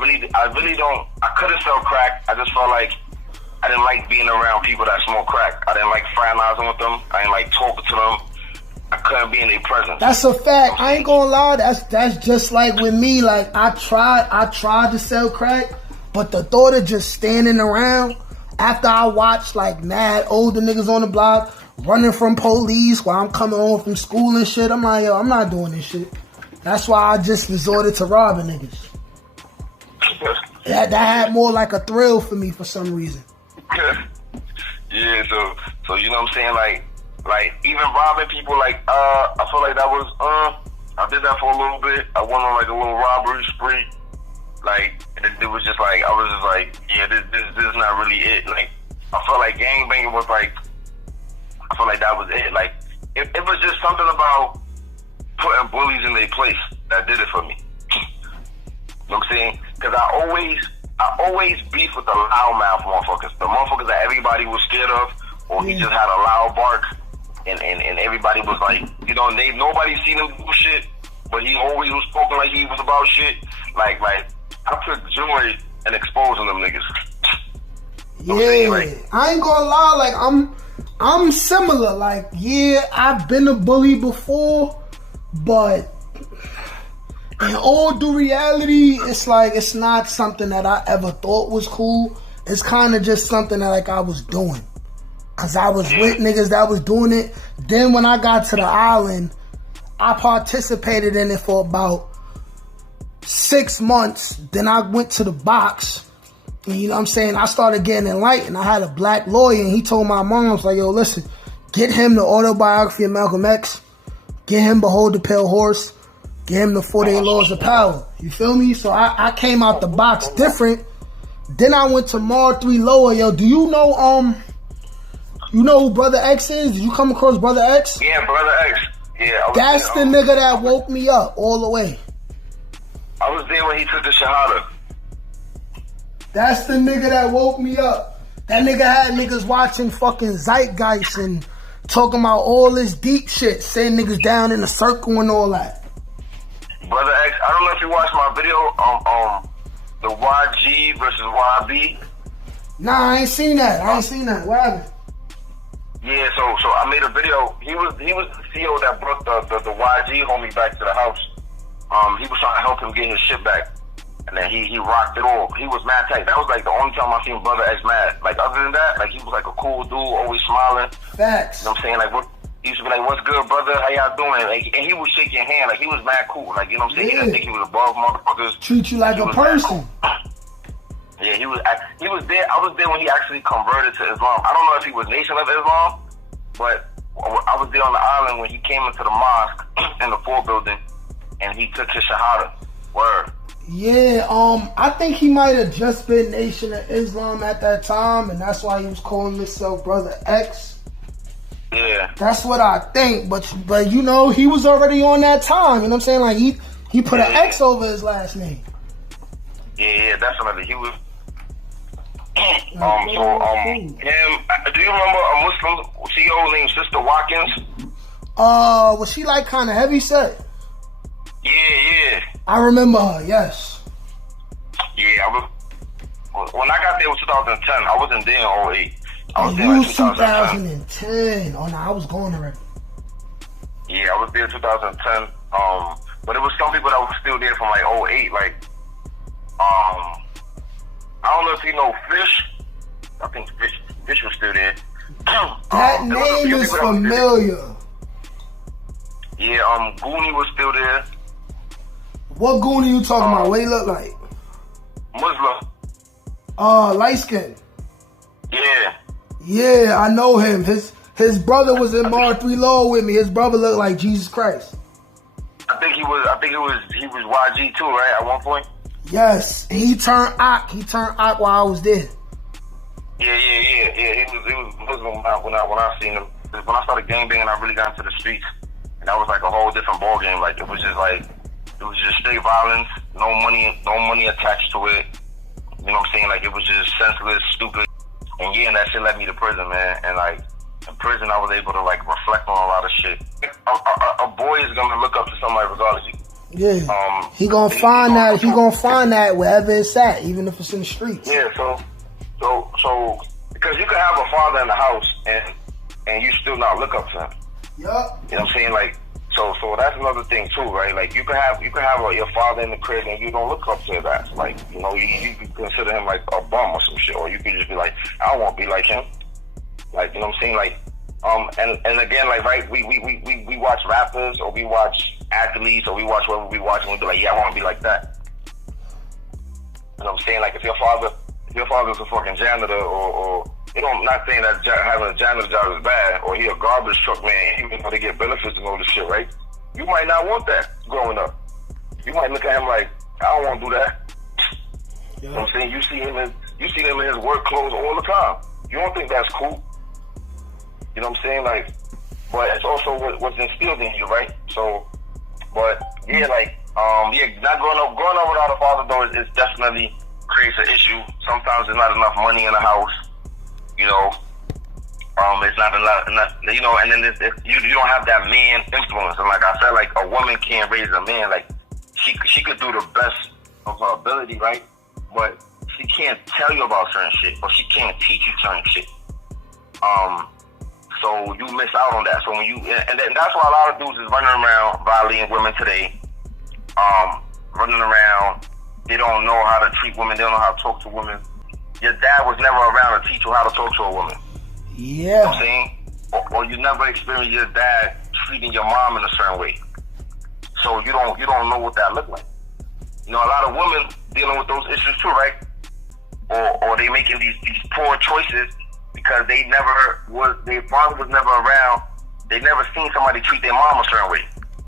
really don't. I couldn't sell crack. I just felt like I didn't like being around people that smoke crack. I didn't like fraternizing with them. I didn't like talking to them. I couldn't be in their presence. That's a fact. I ain't gonna lie. That's just like with me. Like I tried to sell crack, but the thought of just standing around after I watched like mad older niggas on the block running from police while I'm coming home from school and shit, I'm like, yo, I'm not doing this shit. That's why I just resorted to robbing niggas. That had more like a thrill for me for some reason. Yeah, so you know what I'm saying? Like even robbing people, like I feel like that was I did that for a little bit. I went on like a little robbery spree. Like it was just like I was just like, yeah, this is not really it. Like I felt like gangbanging was like, I felt like that was it. Like it was just something about putting bullies in their place that did it for me. You know what I'm saying? Because I always beef with the loudmouth motherfuckers. The motherfuckers that everybody was scared of, or he just had a loud bark, and everybody was like, you know, nobody seen him do shit, but he always was spoken like he was about shit. Like I took joy in exposing them niggas. You know yeah, like, I ain't gonna lie. Like I'm similar. Like yeah, I've been a bully before, but in all due reality, it's like it's not something that I ever thought was cool. It's kind of just something that like I was doing, cause I was with niggas that was doing it. Then when I got to the island, I participated in it for about 6 months. Then I went to the box, and you know what I'm saying, I started getting enlightened. I had a black lawyer, and he told my mom, I was like, yo, listen, get him the autobiography of Malcolm X, get him Behold the Pale Horse, get him the 48 Laws of Power. You feel me? So I came out the box different. Then I went to Mar 3 Lower. Yo, do you know who Brother X is? Did you come across Brother X? Yeah, Brother X. Yeah, that's the nigga that woke me up all the way. I was there when he took the Shahada. That's the nigga that woke me up. That nigga had niggas watching fucking Zeitgeist and talking about all this deep shit, saying niggas down in a circle and all that. Brother X, I don't know if you watched my video the YG versus YB. Nah, I ain't seen that. What happened? Yeah, so I made a video. He was the CEO that brought the YG homie back to the house. He was trying to help him get his shit back, and then he rocked it all. He was mad tight. That was like the only time I seen Brother X mad. Like other than that, like he was like a cool dude, always smiling. Facts. You know what I'm saying? Like he used to be like, "What's good, brother? How y'all doing?" Like, and he would shake your hand. Like he was mad cool. Like you know what I'm saying? Yeah. He didn't think he was above motherfuckers. Treat you like a person. Yeah, he was there. I was there when he actually converted to Islam. I don't know if he was Nation of Islam, but I was there on the island when he came into the mosque in the Fort building, and he took his Shahada. Word. Yeah, I think he might have just been Nation of Islam at that time, and that's why he was calling himself Brother X. Yeah. That's what I think, but you know, he was already on that time, you know what I'm saying? Like he put an X over his last name. Yeah, definitely. He was him, do you remember a Muslim CEO named Sister Watkins? Was she like kind of heavy set? Yeah. I remember her, yes. Yeah, when I got there, it was 2010. I wasn't there in 08. I was there you in was 2010. Oh, no, I was going already. Yeah, I was there in 2010. But it was some people that were still there from like 08. Like, I don't know if you know Fish. I think Fish was still there. That name is familiar. Yeah, Goonie was still there. What Goonie you talking about? What he look like? Muslim. Light skin. Yeah. Yeah, I know him. His brother was in Mar 3 Low with me. His brother looked like Jesus Christ. I think he was YG too, right? At one point. Yes, and he turned Ak. He turned Ak while I was there. Yeah. He was Muslim when I seen him. When I started gangbanging, I really got into the streets, and that was like a whole different ball game. Like it was just straight violence, no money attached to it. You know what I'm saying? Like it was just senseless, stupid, and and that shit led me to prison, man. And like in prison, I was able to like reflect on a lot of shit. A boy is gonna look up to somebody regardless. Yeah. He gonna find that. He gonna find that wherever it's at, even if it's in the streets. Yeah. So because you can have a father in the house and you still not look up to him. Yup. You know what I'm saying? Like, so that's another thing too, right? Like, you can have your father in the crib and you don't look up to his ass. Like, you know, you can consider him like a bum or some shit, or you can just be like, I don't want to be like him. Like, you know what I'm saying? Like, and again, like, right, we watch rappers, or we watch athletes, or we watch whatever we watch, and we be like, yeah, I want to be like that. You know what I'm saying? Like, if your father's a fucking janitor, or you know, I'm not saying that having a janitor job is bad, or he a garbage truck man, even though they get benefits and all this shit, right? You might not want that growing up. You might look at him like, I don't want to do that. Yeah. You know what I'm saying? You see him in his work clothes all the time. You don't think that's cool. You know what I'm saying? Like, but it's also what's instilled in you, right? So, but yeah, like, not growing up without a father though is definitely creates an issue. Sometimes there's not enough money in the house. You know, it's not enough, you know, and then you don't have that man influence. And like I said, like, a woman can't raise a man. Like, she could do the best of her ability, right? But she can't tell you about certain shit, or she can't teach you certain shit. So you miss out on that. So when and then that's why a lot of dudes is running around violating women today. Running around, they don't know how to treat women. They don't know how to talk to women. Your dad was never around to teach you how to talk to a woman. Yeah. You know what I'm saying? Or you never experienced your dad treating your mom in a certain way. So you don't know what that looked like. You know, a lot of women dealing with those issues too, right? Or they making these poor choices because their father was never around. They never seen somebody treat their mom a certain way.